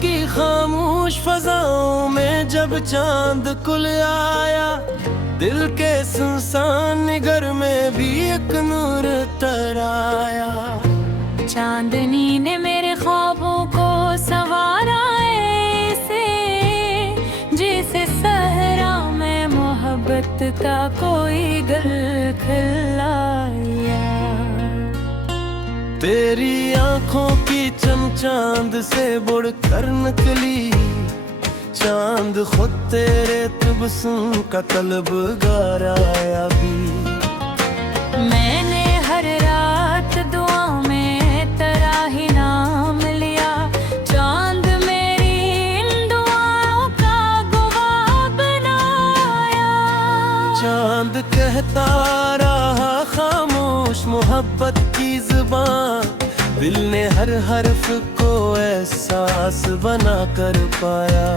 की खामोश फजाओं में जब चांद कुल आया, दिल के सुनसान घर में भी एक नूर तराया। चांदनी ने मेरे ख्वाबों को संवारा ऐसे, जैसे सहरा में मोहब्बत का कोई गल खिलाया। तेरी आंखों की चांद से बढ़कर निकली, चांद खुद तेरे तबस्सुम का तलबगार आया भी। मैंने हर रात दुआ में तेरा ही नाम लिया, चांद मेरी इन दुआओं का गवाह बनाया। चांद कहता रहा खामोश मोहब्बत की जुबान, दिल ने हर हर्फ को एहसास बना कर पाया।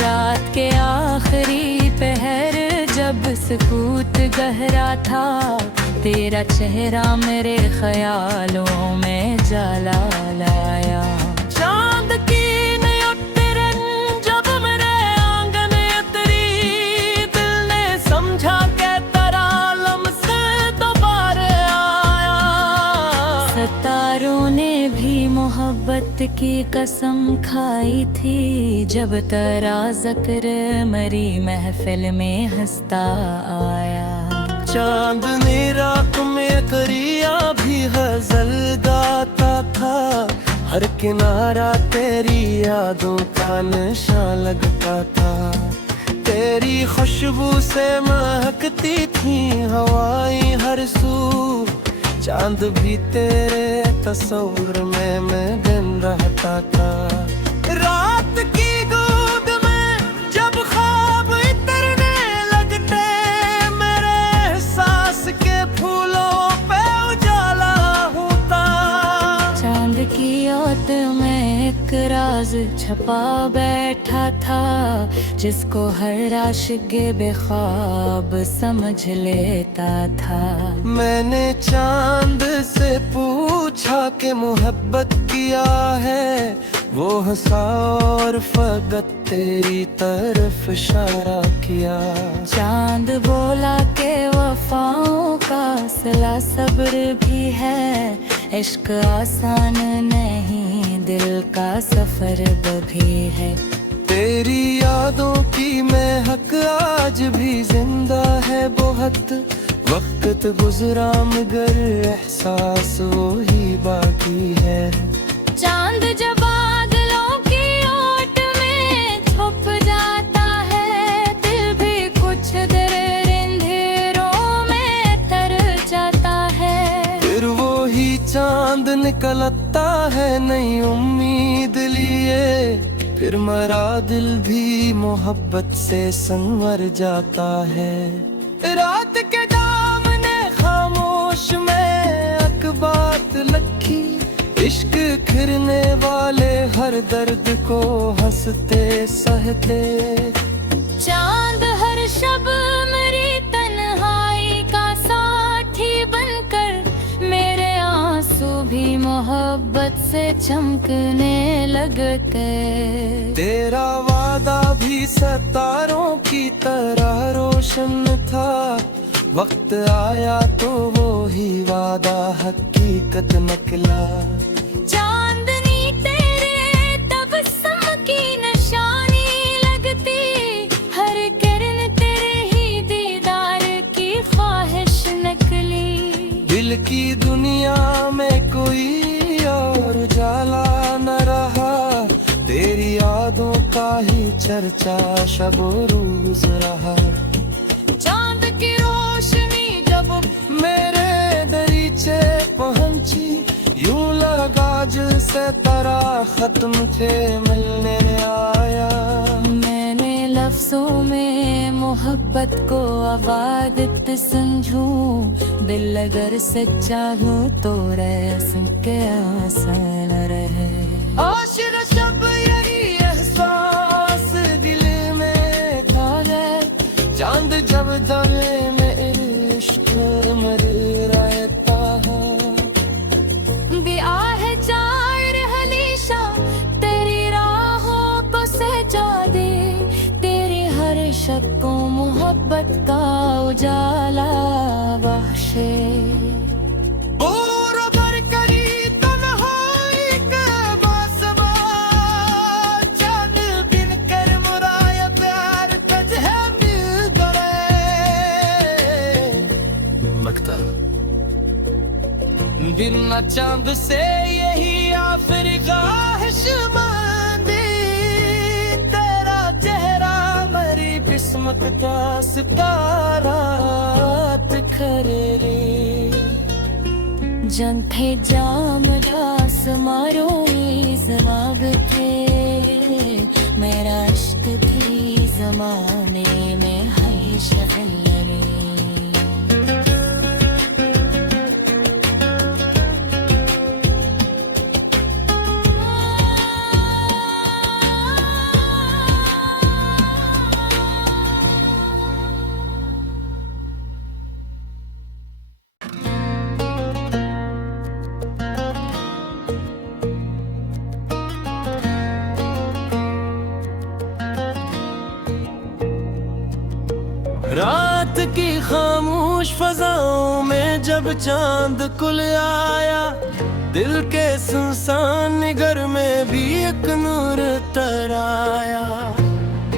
रात के आखिरी पहर जब सुकूत गहरा था, तेरा चेहरा मेरे ख्यालों में जाला लाया। चांद की नियत जब मेरे आंगन उतरी, दिल ने समझा के तरालम से दोबारा आया। सितारों ने भी मोहब्बत की कसम खाई थी, जब तेरा ज़िक्र मरी महफिल में हंसता आया। चांदनी रात में करिया भी गजल गाता था, हर किनारा तेरी यादों का निशान लगता था। तेरी खुशबू से महकती थी हवाएं हर सू, चांद भी तेरे तस्वीर में मगन रहता था। रात की गोद में जब ख्वाब इतरने लगते, मेरे एहसास के फूलों पे उजाला होता। चांद की ओट में एक राज छपा बैठा था, जिसको हर आशिक बेख्वाब समझ लेता था। मैंने चांद से पूछा कि मोहब्बत किया है, वो हंसा और फकत तेरी तरफ इशारा किया। चांद बोला के वफाओं का सिला सब्र भी है, इश्क आसान नहीं दिल का सफर भी है। तेरी यादों की महक आज भी जिंदा है बहुत, वक्त गुजरा मगर एहसास वो ही बाकी है। चांद जब बादलों की ओट में छुप जाता है, दिल भी कुछ देर अंधेरों में तर जाता है। फिर वो ही चांद निकलता है नई उम्मीद लिए, फिर मरा दिल भी मोहब्बत से संवर जाता है। रात के दामने खामोश में अकबात लखी, इश्क खिरने वाले हर दर्द को हंसते सहते। चांद हर शब मेरी तन्हाई का साथी बनकर, मेरे आंसू भी मोहब्बत से चमकने लगते। तेरा वादा भी सितारों की तरह रोशन था, वक्त आया तो वो ही वादा हकीकत निकला। चांदनी तेरे तबस्सुम की निशानी लगती, हर किरण तेरे ही दीदार की ख्वाहिश निकली। दिल की दुनिया में कोई और उजाला न रहा, तेरी यादों का ही चर्चा शब रोज रहा। चांद की रोशनी जब मेरे दरीचे पहुंची, यूं लगा जैसे तारा खत्म थे मिलने आया। मैंने लफ्जों में मोहब्बत को अबादत समझूं, दिल अगर सच्चा हूँ तो रस्म के आसान रहे। आशिर शब यही एहसास दिल में था है, चांद जब दबे में इश्क मर रहता है। भी आहे चार हलीशा तेरी राह आशक को मोहब्बत का उजाला बख्शे। बिना चांद से यही आखिर ख्वाहिश मंदी, तेरा चेहरा मेरी किस्मत का सितारा खरे जंग थे जाम दास मारो जमाग थे, मेरा इश्क थी जमाने में है शहर। रात की खामोश फजाओं में जब चांद कुल आया, दिल के सुनसान निगर में भी एक नूर तराया।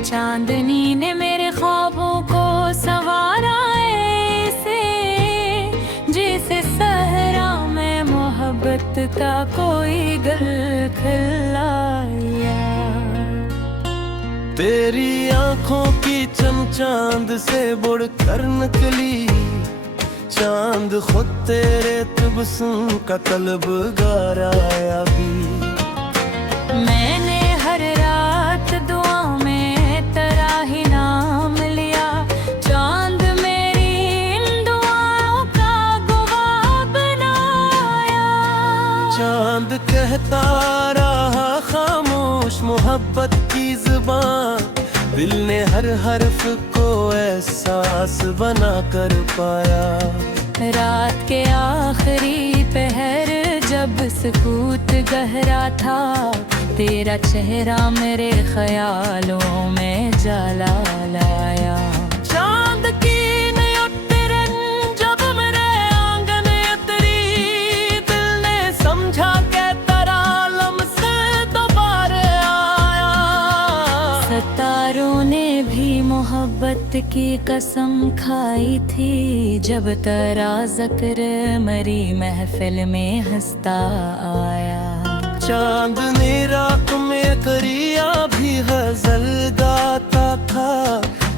चांदनी ने मेरे ख्वाबों को संवारा ऐसे, जैसे सहरा में मोहब्बत का कोई गल खिलाया। तेरी आंखों की चांद से बढ़कर निकली, चांद खुद तेरे तबस्सुम का तलबगार आया भी। मैंने हर रात दुआ में तेरा ही नाम लिया, चांद मेरी इन दुआओं का गवाह बनाया। चांद कहता रहा खामोश मोहब्बत की जुबान, दिल ने हर हर्फ को एहसास बना कर पाया। रात के आखिरी पहर जब सुकूत गहरा था, तेरा चेहरा मेरे ख्यालों में जाला लाया। चांद की नियत जब मेरे आंगन उतरी, दिल ने समझा के तेरा लम्से दोबारा आया। सितारों ने भी मोहब्बत की कसम खाई थी, जब तेरा ज़िक्र मरी महफिल में हंसता आया। चांदनी रात में करिया भी गजल गाता था,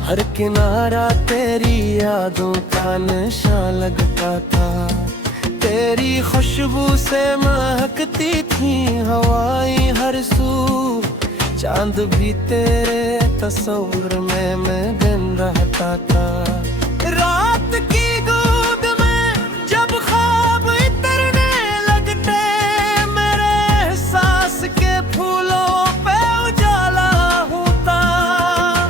हर किनारा तेरी यादों का निशान लगता था। तेरी खुशबू से महकती थी हवाएं हर सू, चांद भी तेरे तस्वीर में मगन रहता था। रात की गोद में जब ख्वाब इतरने लगते, मेरे एहसास के फूलों पे उजाला होता।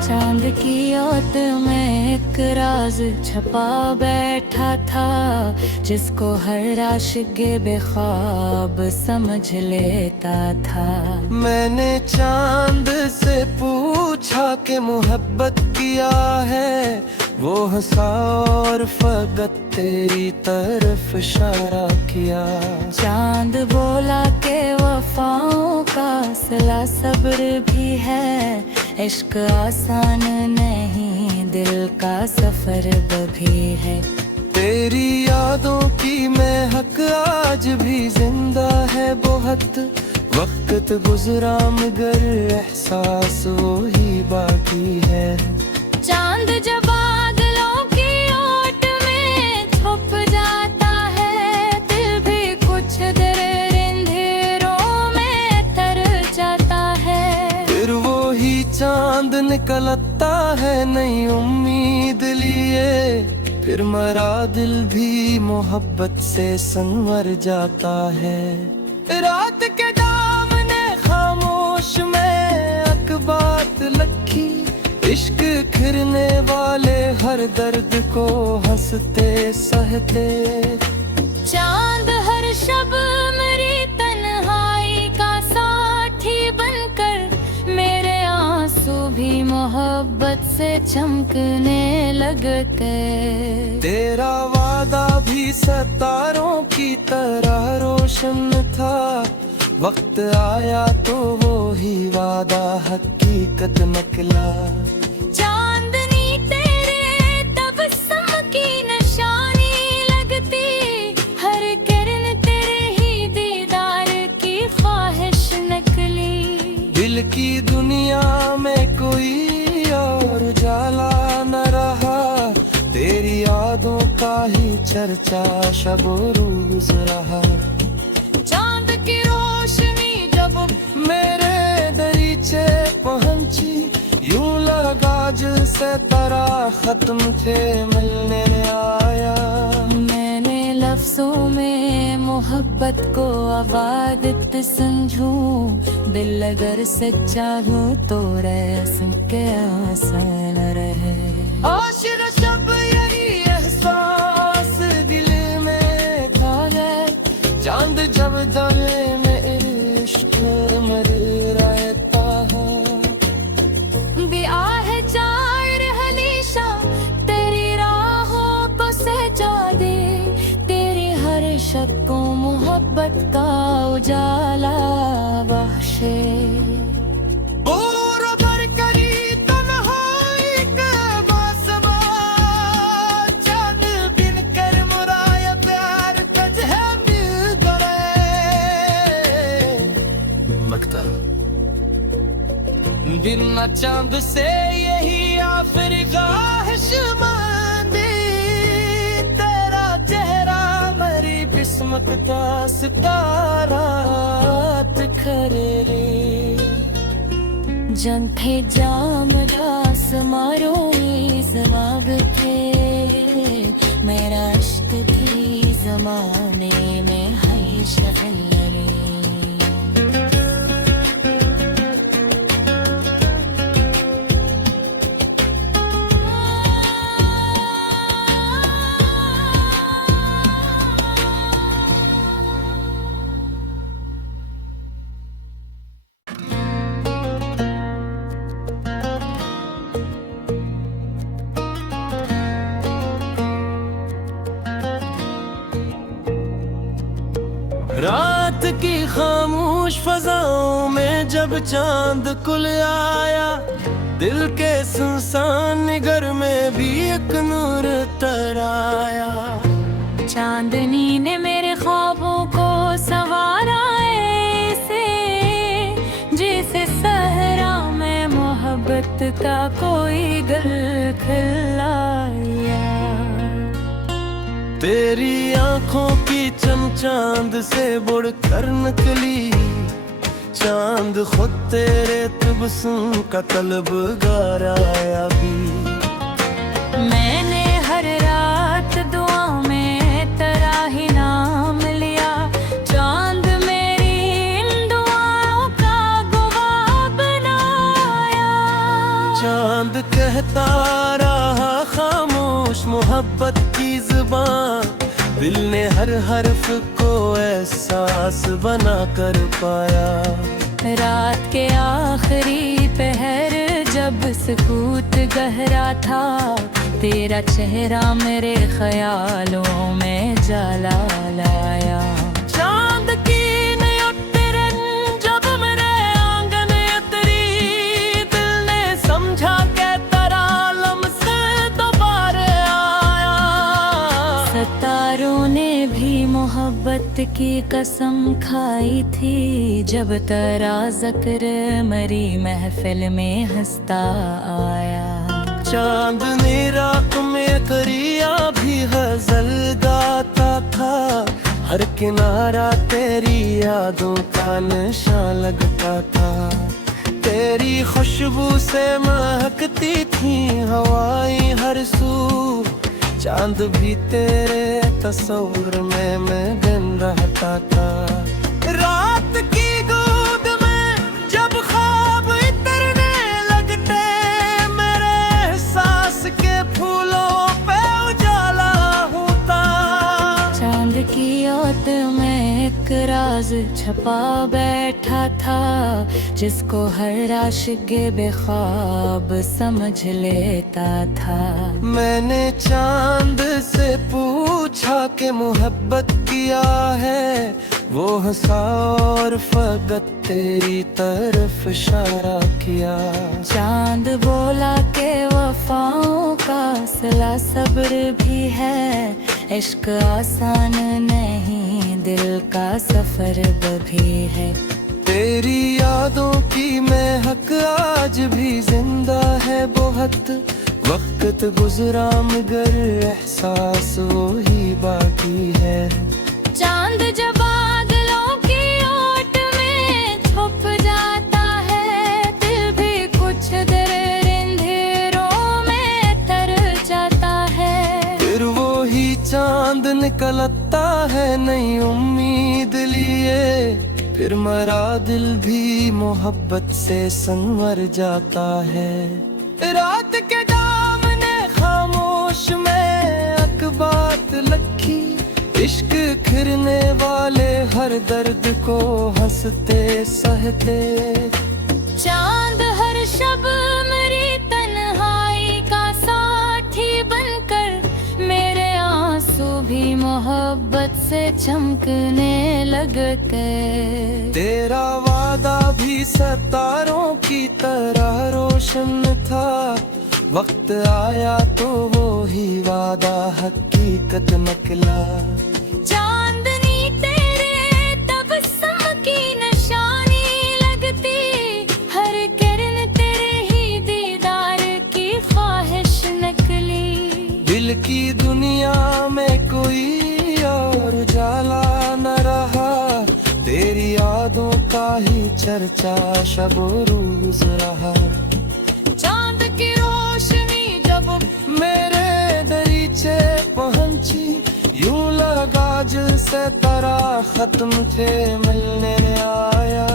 चांद की ओट में एक राज छपा बैठा था, जिसको हर आशिक बेख्वाब समझ लेता था। मैंने चांद से पूछा कि मोहब्बत किया है, वो हंसा और फकत तेरी तरफ इशारा किया। चांद बोला के वफाओं का सिला सब्र भी है, इश्क आसान नहीं दिल का सफर भी है। तेरी यादों की महक आज भी जिंदा है बहुत, वक्त गुजरा मगर एहसास वो ही बाकी है। चांद जब बादलों की ओट में छुप जाता है, दिल भी कुछ देर अंधेरों में तर जाता है। फिर वो ही चांद निकलता है नई उम्मीद लिए, फिर मरा दिल भी मोहब्बत से संवर जाता है। रात के दामने खामोश में अकबात लखी, इश्क खिरने वाले हर दर्द को हंसते सहते। चांद हर शब मेरी तन्हाई का साथी बनकर, मेरे आंसू भी मोहब्बत से चमकने लगते। तेरा वादा भी सितारों की तरह रोशन था, वक्त आया तो वो ही वादा हकीकत निकला। चांदनी तेरे तबस्सुम की निशानी लगती, हर किरण तेरे ही दीदार की ख्वाहिश निकली। दिल की दुनिया में कोई और उजाला न रहा, तेरी यादों का ही चर्चा शबो रोज रहा। चांद की रोशनी जब मेरे दरीचे पहुंची, यूं लगा जैसे तरा खत्म थे मिलने आया। मैंने लफ्जों में मोहब्बत को अबादत समझूं, दिल अगर सच्चा हो तो रस्म के आसान रहे। आशिर शब यही एहसास दिल में था है, चांद जब दले में इश्क मर रहता है। बिया है जाहिर हनीशा तेरी राहों को सजा दे, तेरी हर शक को मोहब्बत का उजाला बख्शे। और भर करी तन्हाई का बासमा, चांद बिन कर मुराया प्यार तुझे मिल गए। मकता बिना चांद से यही आखिर ख्वाहिश मांगी, तेरा चेहरा मेरी किस्मत का सितारा खरे रे। जन थे जाम दास मारो जमाग थे, मेरा इश्क थी जमाने में है शहर रे। रात की खामोश फजाओं में जब चांद कुल आया, दिल के सुनसान घर में भी एक नूर तराया। चांदनी ने मेरे ख्वाबों को संवारा ऐसे, जैसे सहरा में मोहब्बत का कोई गल खिलाया। तेरी आंखों की चांद से बुढ़ कर निकली, चांद खुद तेरे तबस्सुम का तलबगार आया भी। मैंने हर रात दुआ में तेरा ही नाम लिया, चांद मेरी इन दुआओं का गवाह बनाया। चांद कहता रहा खामोश मोहब्बत की जुबान, दिल ने हर हर्फ को एहसास बना कर पाया। रात के आखिरी पहर जब सुकूत गहरा था, तेरा चेहरा मेरे ख्यालों में जाला लाया। चांद की नियत जब मेरे आंगन उतरी, दिल ने समझा के तेरा लम्से दोबारा आया। सितारों ने भी मोहब्बत की कसम खाई थी, जब तेरा ज़िक्र मरी महफिल में हंसता आया। चांदनी रात में करिया भी गजल गाता था, हर किनारा तेरी यादों का निशान लगता था। तेरी खुशबू से महकती थी हवाएं हर सू, चांद भी तेरे तस्वीर में मगन रहता था। रात की गोद में जब ख्वाब इतरने लगते, मेरे एहसास के फूलों पे उजाला होता। चांद की ओट में एक राज छपा बैठा था, जिसको हर आशिक़ बेख्वाब समझ लेता था। मैंने चांद से पूछा कि मोहब्बत किया है, वो हंसा और फकत तेरी तरफ इशारा किया। चांद बोला के वफाओं का सिला सब्र भी है, इश्क आसान नहीं दिल का सफर भी है। तेरी यादों की महक आज भी जिंदा है बहुत, वक्त गुजरा मगर एहसास वो ही बाकी है। चांद जब बादलों की ओट में छुप जाता है, दिल भी कुछ देर अंधेरों में तर जाता है। फिर वो ही चांद निकलता है नई उम्मीद लिए, फिर मरा दिल भी मोहब्बत से संवर जाता है। रात के दामने खामोश में अकबात लखी, इश्क खिरने वाले हर दर्द को हंसते सहते। चांद हर शब मेरी तन्हाई का साथी बनकर, मेरे आंसू भी मोहब्बत से चमकने लगते। तेरा वादा भी सितारों की तरह रोशन था, वक्त आया तो वो ही वादा हकीकत निकला। चांदनी तेरे तबस्सुम की निशानी लगती, हर किरण तेरे ही दीदार की ख्वाहिश निकली। दिल की दुनिया में कोई और उजाला न रहा, तेरी यादों का ही चर्चा शब रोज रहा। चांद की रोशनी जब मेरे दरीचे पहुंची, यूं लगा जैसे तरा खत्म थे मिलने आया।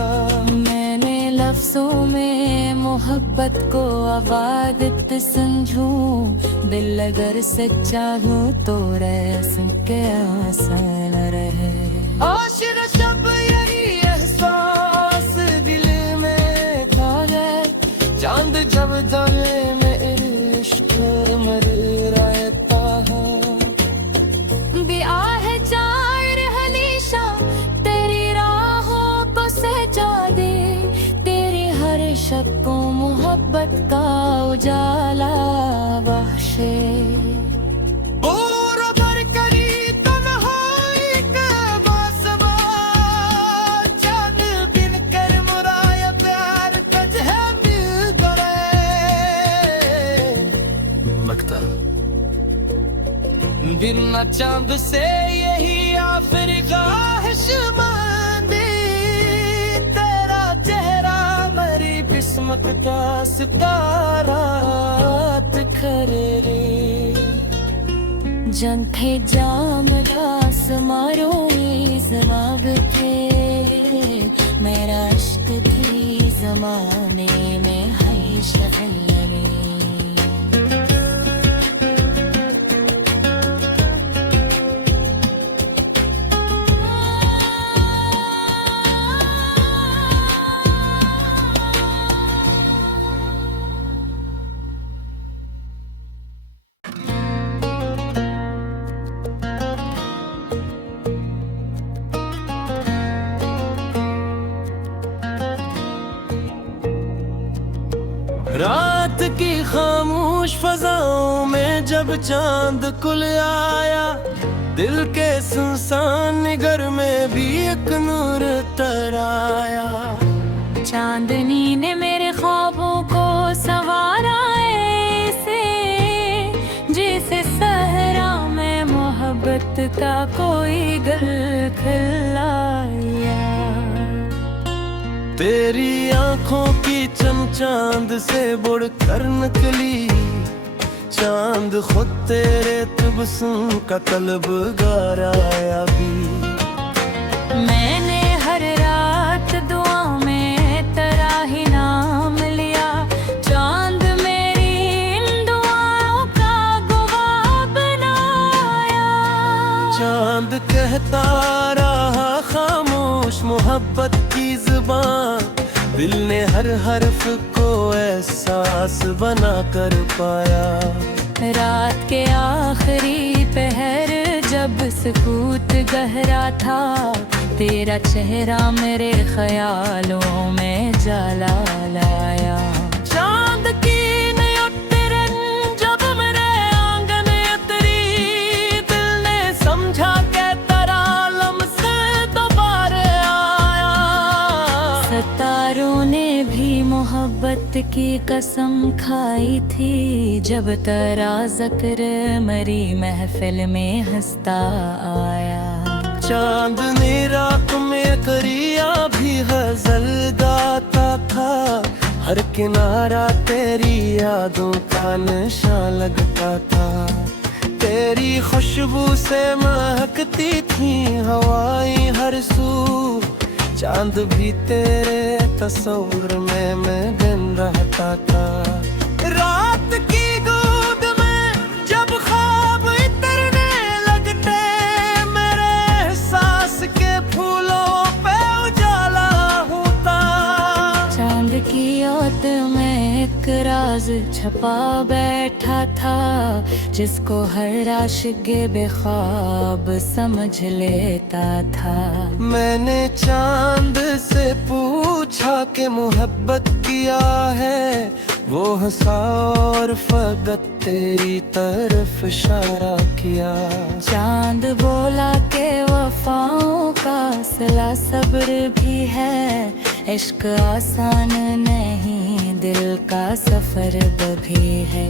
मैंने लफ्जों में मोहब्बत को अबादत समझूं, दिल अगर सच्चा हूँ तो रस्म के आसान रहे। आशिर शब यही एहसास दिल में था है, चांद जब दबे में इश्क मर रहता है। बिया है चार हलीशा तेरी राहों को सजा दे, तेरी हर शब को मोहब्बत का उजाला बख्शे। बिना चांद से यही आखिर ख्वाहिश मंदी, तेरा चेहरा मेरी किस्मत का सितारा खरे रे। जन थे जाम दास मारो जमाग थे, मेरा इश्क थी जमाने में है शगल रे। रात की खामोश फजाओं में जब चांद कुल आया, दिल के सुनसान घर में भी एक नूर तराया। चांदनी ने मेरे ख्वाबों को संवारा ऐसे, जैसे सहरा में मोहब्बत का कोई गल खिलाया। तेरी आंखों की चांद से बढ़कर निकली, चांद खुद तेरे तबस्सुम का तलबगार आया भी। मैंने हर रात दुआ में तेरा ही नाम लिया, चांद मेरी इन दुआओं का गवाह बनाया। चांद कहता रहा खाम मोहब्बत की जुबान, दिल ने हर हर्फ को एहसास बना कर पाया। रात के आखिरी पहर जब सुकूत गहरा था, तेरा चेहरा मेरे ख्यालों में जाला लाया। चांद की नियतरन जब मेरे आंगन उतरी, दिल ने समझा के तरालम से दोबारा आया। सितारों ने भी मोहब्बत की कसम खाई थी, जब तेरा ज़िक्र मरी महफिल में हंसता आया। चांदनी रात में करिया भी गजल गाता था, हर किनारा तेरी यादों का नशा लगता था। तेरी खुशबू से महकती थी हवाएं हर सू, चांद भी तेरे तस्वीर में मगन रहता था। रात की गोद में जब ख्वाब इतरने लगते, मेरे एहसास के फूलों पे उजाला होता। चांद की ओट में एक राज छपा बैठा था, जिसको हर आशिक़ बेख्वाब समझ लेता था। मैंने चांद से पूछा कि मोहब्बत किया है, वो हंसा और फकत तेरी तरफ इशारा किया। चांद बोला के वफाओं का सिला सब्र भी है, इश्क आसान नहीं दिल का सफर भी है।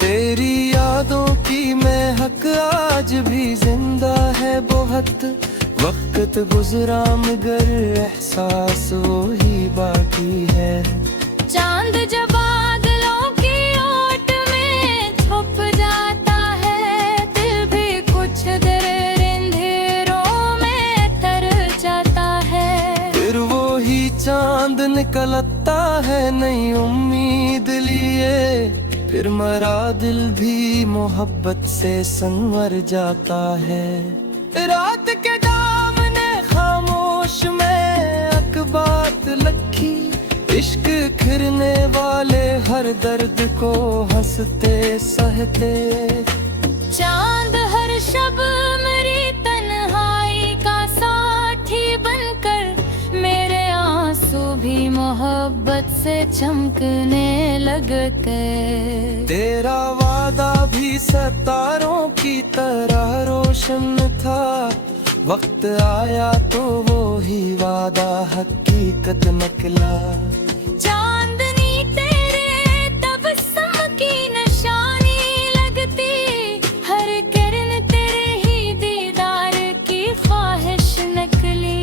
तेरी यादों की महक आज भी जिंदा है बहुत, वक्त गुजरा मगर एहसास वो ही बाकी है। चांद जब बादलों की ओट में छुप जाता है, दिल भी कुछ देर अंधेरों में तर जाता है। फिर वो ही चांद निकलता है नई उम्मीद लिए, फिर मरा दिल भी मोहब्बत से संवर जाता है। रात के दामने खामोश में अकबात लखी, इश्क खिरने वाले हर दर्द को हंसते सहते। चांद हर शब मेरी तन्हाई का साथी बनकर, मेरे आंसू भी मोहब्बत से चमकने लगते। तेरा वादा भी सितारों की तरह रोशन था, वक्त आया तो वो ही वादा हकीकत निकला। चांदनी तेरे तबस्सुम की निशानी लगती, हर किरण तेरे ही दीदार की ख्वाहिश निकली।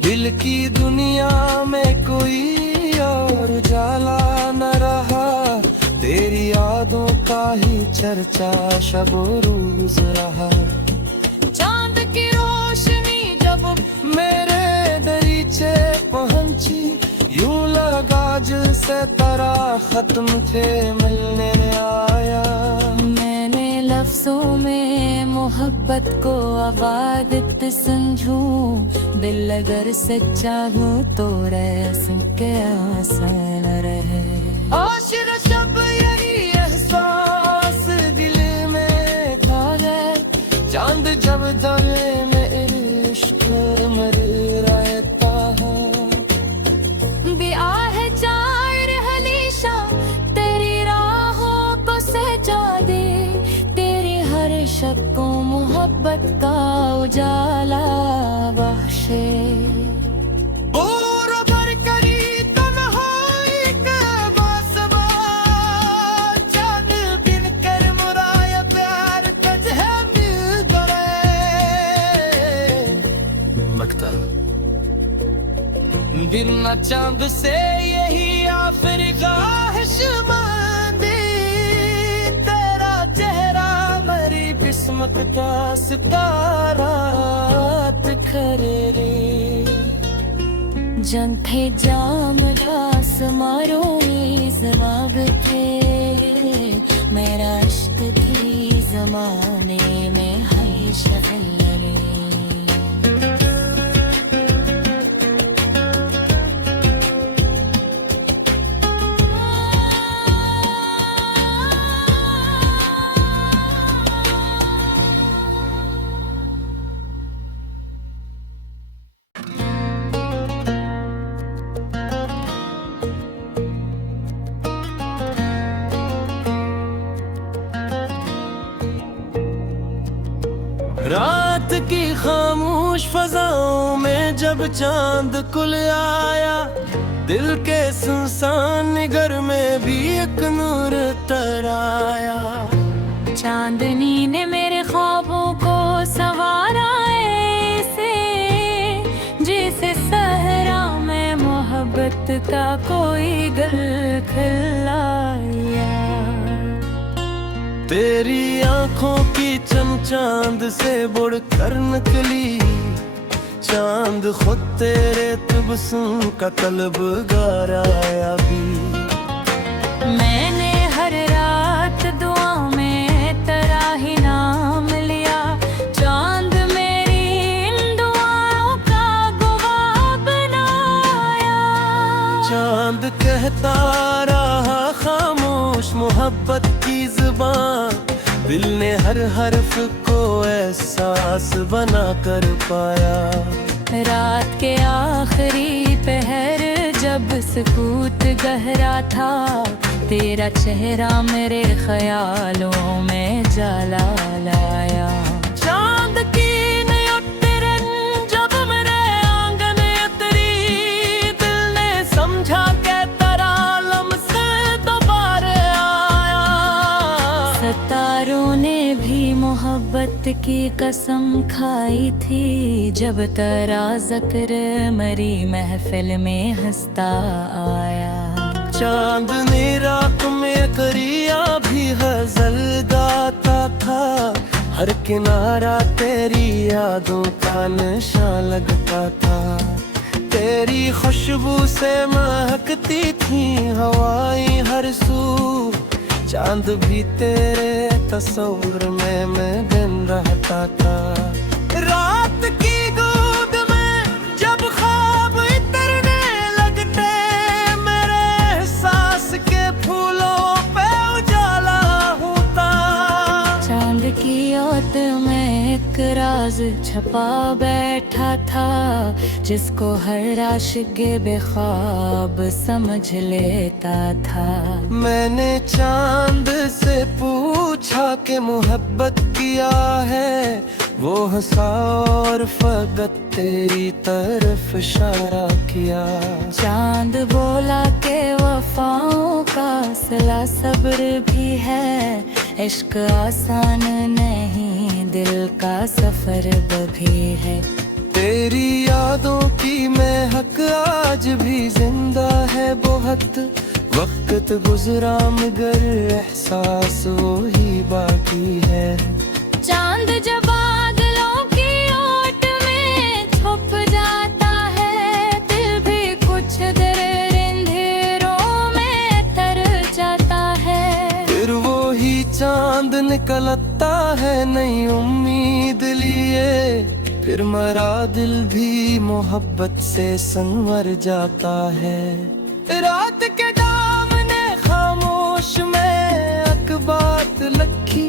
दिल की दुनिया में कोई और उजाला न रहा, तेरी यादों का ही चर्चा शब रोज रहा। चांद की रोशनी जब मेरे दरीचे पहुंची, यूं लगा जैसे तारा खत्म थे मिलने आया। मैंने लफ्जों में मोहब्बत को अबादत समझूं, दिल अगर सच्चा हूँ तो रस्म के आसान रहे। आशिर शब यही एहसास दिल में था है, चांद जब दवे में इश्क मर रहता है। बिया है चार हमेशा तेरी राहों को सजा दे, तेरी हर शब को मोहब्बत का उजाला बख्शे। बिना चांद से यही आखिर ख्वाहिश मंदी, तेरा चेहरा मेरी किस्मत का सितारा खरे रे। जन थे जाम दास मारो जमाब थे, मेरा इश्क थी जमाने में है शगल रे। रात की खामोश फजाओं में जब चांद कुल आया, दिल के सुनसान घर में भी एक नूर तराया। चांदनी ने मेरे ख्वाबों को संवारा ऐसे, जैसे सहरा में मोहब्बत का कोई गल खिलाया। तेरी आंखों की चम चांद से बढ़कर निकली, चांद खुद तेरे तबस्सुम का तलबगार आया भी। मैंने हर रात दुआ में तेरा ही नाम लिया, चांद मेरी इन दुआओं का गवाह बनाया। चांद कहता रहा खामोश मोहब्बत की जुबान, दिल ने हर हर्फ को एहसास बना कर पाया। रात के आखिरी पहर जब सुकूत गहरा था, तेरा चेहरा मेरे ख्यालों में जाला लाया। चांद की नियतरन जब मेरे आंगन उतरी, दिल ने समझा के तेरा लम्से दोबारा आया। सितारों ने भी मोहब्बत की कसम खाई थी, जब तेरा ज़िक्र मरी महफिल में हंसता आया। चांदनी रात में करिया भी गजल गाता था, हर किनारा तेरी यादों का निशान लगता था। तेरी खुशबू से महकती थी हवाएं हर सू, चांद भी तेरे तस्वीर में मगन रहता था। रात की गोद में जब ख्वाब इतरने लगते, मेरे एहसास के फूलों पे उजाला होता। चांद की ओट में एक राज छपा बैठा था, जिसको हर आशिक़ बेख्वाब समझ लेता था। मैंने चांद से पूछा कि मोहब्बत किया है, वो हंसा और फकत तेरी तरफ इशारा किया। चांद बोला के वफाओं का सिला सब्र भी है, इश्क आसान नहीं दिल का सफर भी है। तेरी यादों की महक आज भी जिंदा है बहुत, वक्त गुजरा मगर एहसास वो ही बाकी है। चांद जब बादलों की ओट में छुप जाता है, दिल भी कुछ देर अंधेरों में तर जाता है। फिर वो ही चांद निकलता है नई उम्मीद लिए, फिर मरा दिल भी मोहब्बत से संवर जाता है। रात के दामने खामोश में अकबात लखी,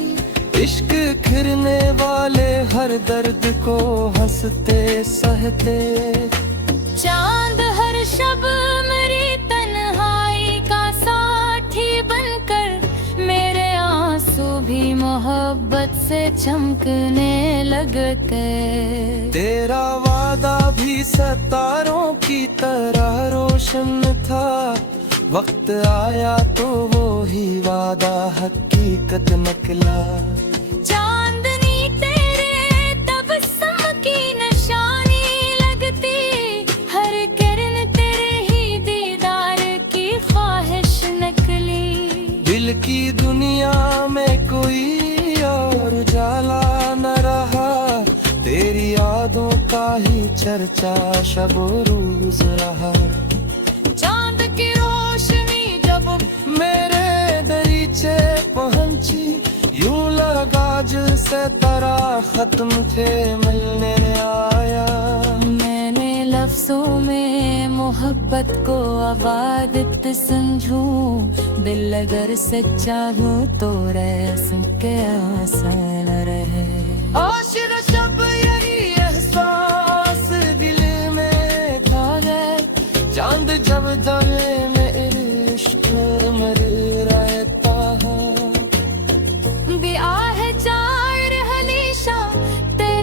इश्क खिरने वाले हर दर्द को हंसते सहते। चांद हर शब मेरी तन्हाई का साथी बनकर, मेरे आंसू भी मोहब्बत से चमकने लगते। तेरा वादा भी सितारों की तरह रोशन था, वक्त आया तो वो ही वादा हकीकत निकला। चांदनी तेरे तबस्सुम की निशानी लगती, हर किरण तेरे ही दीदार की ख्वाहिश निकली। दिल की दुनिया में कोई और उजाला न रहा, तेरी यादों का ही चर्चा शब रोज रहा। चांद की रोशनी जब मेरे दरीचे पहुंची, यूं लगा जैसे तारा खत्म थे मिलने आया। मैंने लफ्जों में मोहब्बत को अबादत समझूं, दिल अगर सच्चा हो तो रस्म के आसान रहे। आशिक शब यही एहसास दिल में था है, चांद जब दले में इश्क मर रहता है। भी आहे चार हमेशा तेरे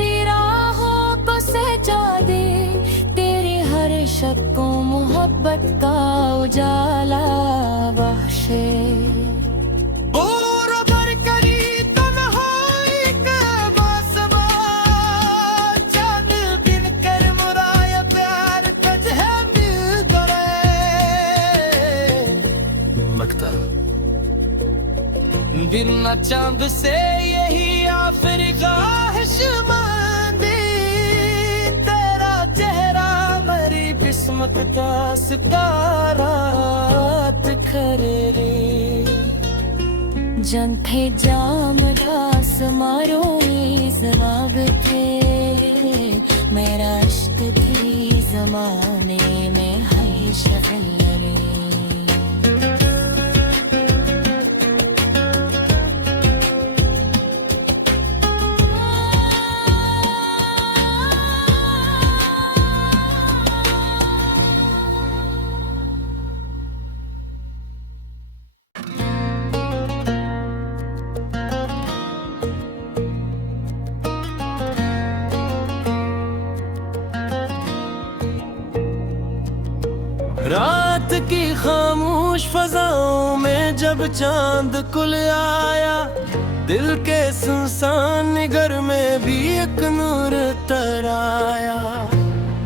चांद से यही आखिर ख्वाहिश मांगी, तेरा चेहरा मेरी किस्मत का सितारा खरे रे। जन थे जाम ढास मारो जवाब थे, मेरा इश्क थी जमाने में है शगल रे। रात की खामोश फजाओं में जब चांद कुल आया, दिल के सुनसान घर में भी एक नूर तराया।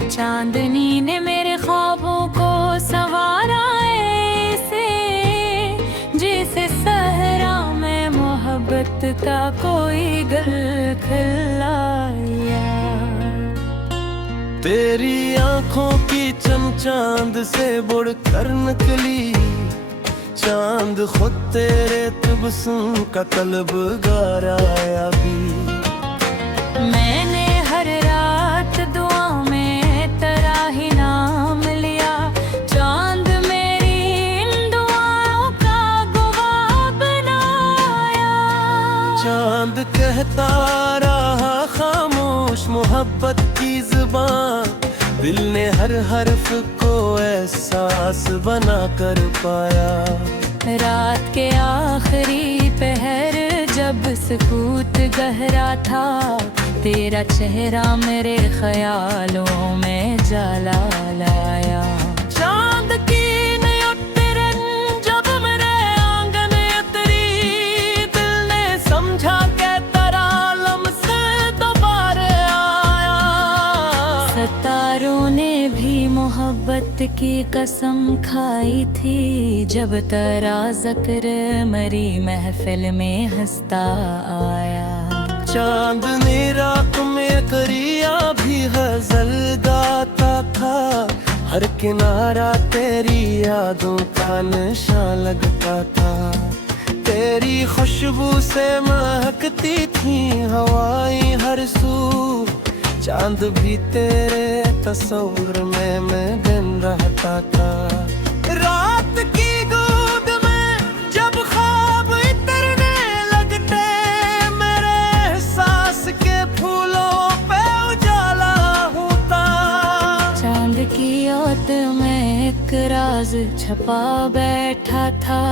चांदनी ने मेरे ख्वाबों को संवारा ऐसे, जैसे सहरा में मोहब्बत का कोई गल खिलाया। तेरी आंखों की चांद से बढ़कर निकली, चांद खुद तेरे तबस्सुम का तलबगाराया भी। मैंने हर रात दुआ में तेरा ही नाम लिया, चांद मेरी इन दुआओं का गवाह बनाया। चांद कहता रहा खामोश मोहब्बत की जुबान, दिल ने हर हर्फ को एहसास बना कर पाया। रात के आखिरी पहर जब सुकूत गहरा था, तेरा चेहरा मेरे ख्यालों में जाला लाया। चांद की नियत जब मेरे आंगन उतरी, दिल ने समझा के तरालम से दोबारा आया। सितारों ने भी मोहब्बत की कसम खाई थी, जब तेरा ज़िक्र मरी महफिल में हंसता आया। चांदनी रात में करिया भी गजल गाता था, हर किनारा तेरी यादों का निशान लगता था। तेरी खुशबू से महकती थी हवाएं हर सू, चांद भी तेरे तस्वीर में मगन रहता था। रात की गोद में जब ख्वाब इतरने लगते, मेरे एहसास के फूलों पे उजाला होता। चांद की ओट में एक राज छपा बैठा था,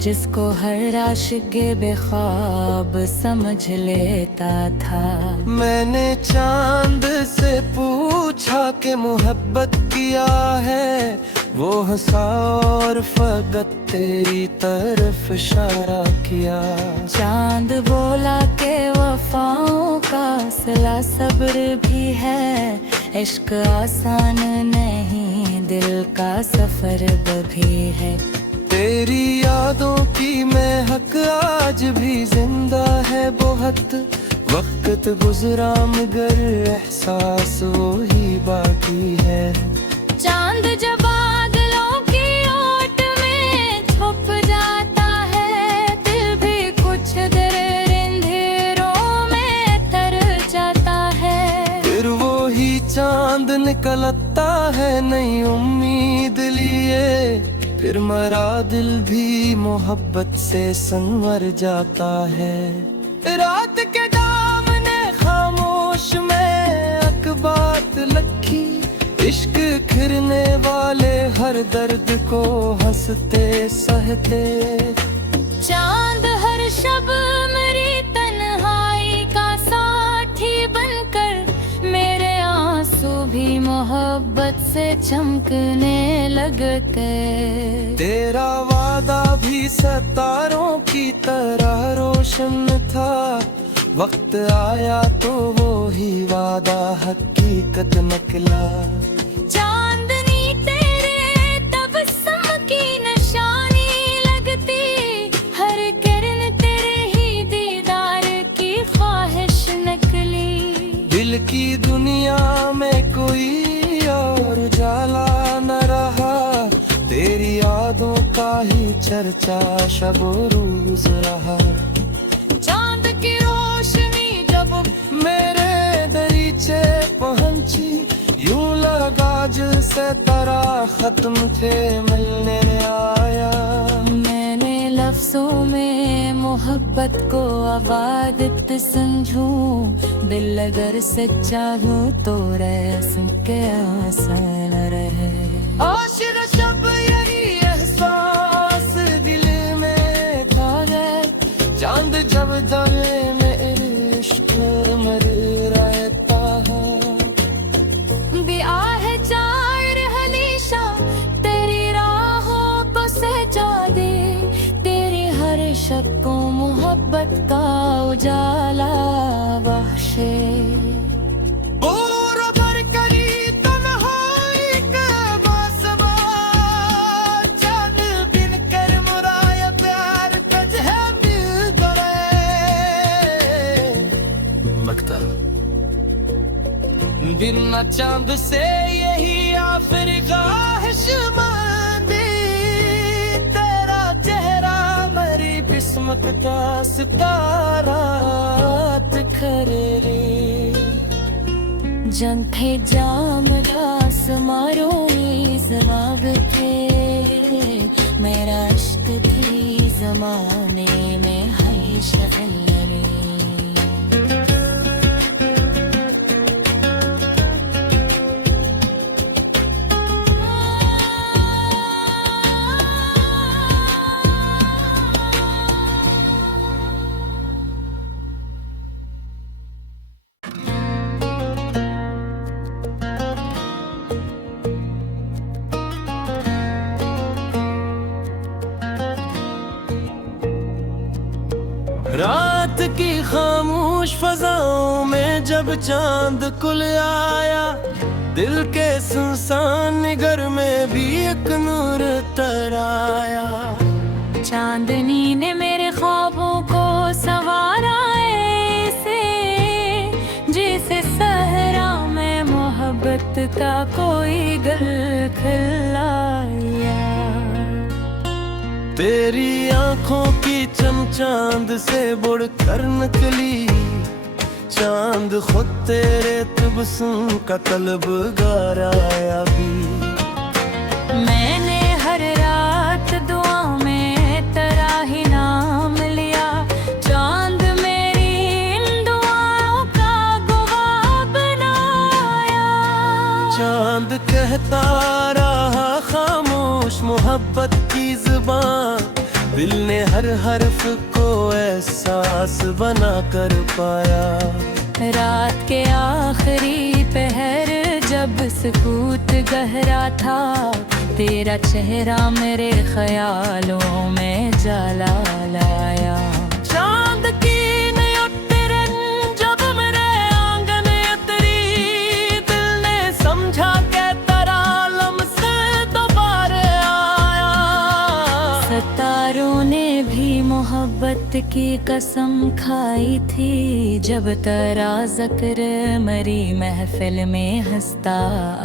जिसको हर आशिक बेख्वाब समझ लेता था। मैंने चांद से पूछा कि मोहब्बत किया है, वो हंसा और फकत तेरी तरफ इशारा किया। चांद बोला के वफाओं का सिला सब्र भी है, इश्क आसान नहीं दिल का सफर भी है। तेरी यादों की महक आज भी जिंदा है बहुत, वक्त गुजरा मगर एहसास वो ही बाकी है। चांद जब बादलों की ओट में छुप जाता है, दिल भी कुछ देर अंधेरों में तर जाता है। फिर वो ही चांद निकलता है नई उम्मीद लिए, फिर मरा दिल भी मोहब्बत से संवर जाता है। रात के दामने खामोश में अकबात लखी, इश्क खिरने वाले हर दर्द को हंसते सहते। चांद हर शब मेरी तन्हाई का साथी बनकर, मेरे आंसू भी मोहब्बत से चमकने लगते। तेरा वादा भी सितारों की तरह रोशन था, वक्त आया तो वो ही वादा हकीकत निकला। चांदनी तेरे तबस्सुम की निशानी लगती, हर किरण तेरे ही चर्चा शब रोज रहा। चांद की रोशनी जब मेरे दरीचे पहुंची, यूं लगा जैसे तरह खत्म थे मिलने आया। मैंने लफ्जों में मोहब्बत को अबादत समझूं, दिल अगर सच्चा हो तो रस्म के आसान रहे। आशिर शब यही एहसास दिल में था है, चांद जब दले में इश्क मर रहता है। दिया है चार हनीशा तेरी राहों को सजा दे, तेरी हर शक को मोहब्बत का उजाला बख्शे। बिना चांद से यही आखिर ख्वाहिश मंदी, तेरा चेहरा मेरी किस्मत का सितारा खरे रे। जंग थे जाम दास मारो जमाग थे, मेरा इश्क थी जमाने में है शहर रे। रात की खामोश फजाओं में जब चांद कुल आया, दिल के सुनसान निगर में भी एक नूर तराया। चांदनी ने मेरे ख्वाबों को संवारा ऐसे, जैसे सहरा में मोहब्बत का कोई गल खिलाया। तेरी आंखों की चमचांद से बढ़कर निकली, चांद खुद तेरे तबस्सुम का तलबगार आया भी। मैंने हर रात दुआ में तेरा ही नाम लिया, चांद मेरी इन दुआओं का गवाह बनाया। चांद कहता रहा खामोश मोहब्बत की जुबान, दिल ने हर हर्फ को एहसास बना कर पाया। रात के आखिरी पहर जब सुकूत गहरा था, तेरा चेहरा मेरे ख्यालों में जाला लाया। चांद की नियत जब मेरे आंगन उतरी, दिल ने समझा के तेरा लम्से दोबारा आया। सितारों ने भी मोहब्बत की कसम खाई थी, जब तेरा ज़िक्र मरी महफिल में हंसता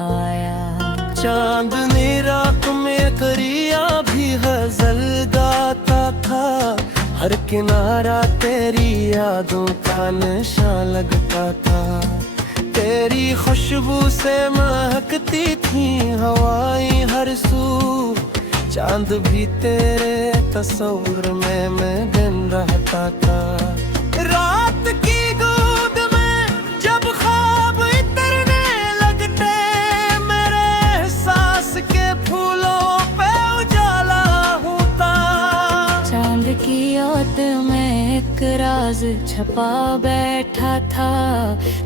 आया। चांदनी रात में करिया भी गजल गाता था, हर किनारा तेरी यादों का निशान लगता था। तेरी खुशबू से महकती थी हवाएं हर सू, चांद भी तेरे तस्वीर में मगन रहता था। रात की गोद में जब ख्वाब इतरने लगते, मेरे एहसास के फूलों पे उजाला होता। चांद की ओट में एक राज छपा बैठा था,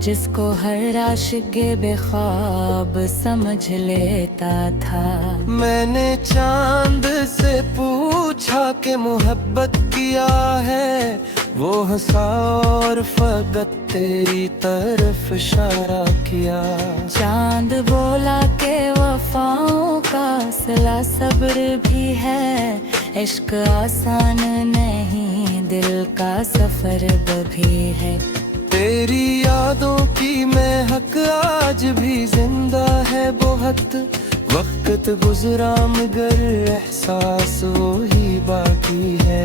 जिसको हर आशिक बेख्वाब समझ लेता था। मैंने चांद से पूछा कि मोहब्बत किया है, वो हंसा और फकत तेरी तरफ इशारा किया। चांद बोला के वफाओं का सिला सब्र भी है, इश्क आसान नहीं दिल का सफर भी है। तेरी यादों की महक आज भी जिंदा है बहुत, वक्त गुजरा मगर एहसास वो ही बाकी है।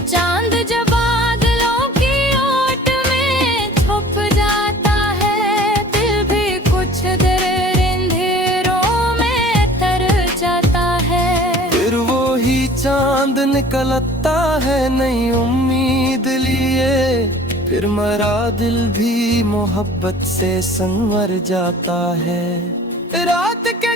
चांद जब बादलों की ओट में छुप जाता है, दिल भी कुछ देर अंधेरों में तर जाता है। फिर वो ही चांद निकलता है नई उम्मीद लिए, फिर मरा दिल भी मोहब्बत से संवर जाता है। रात के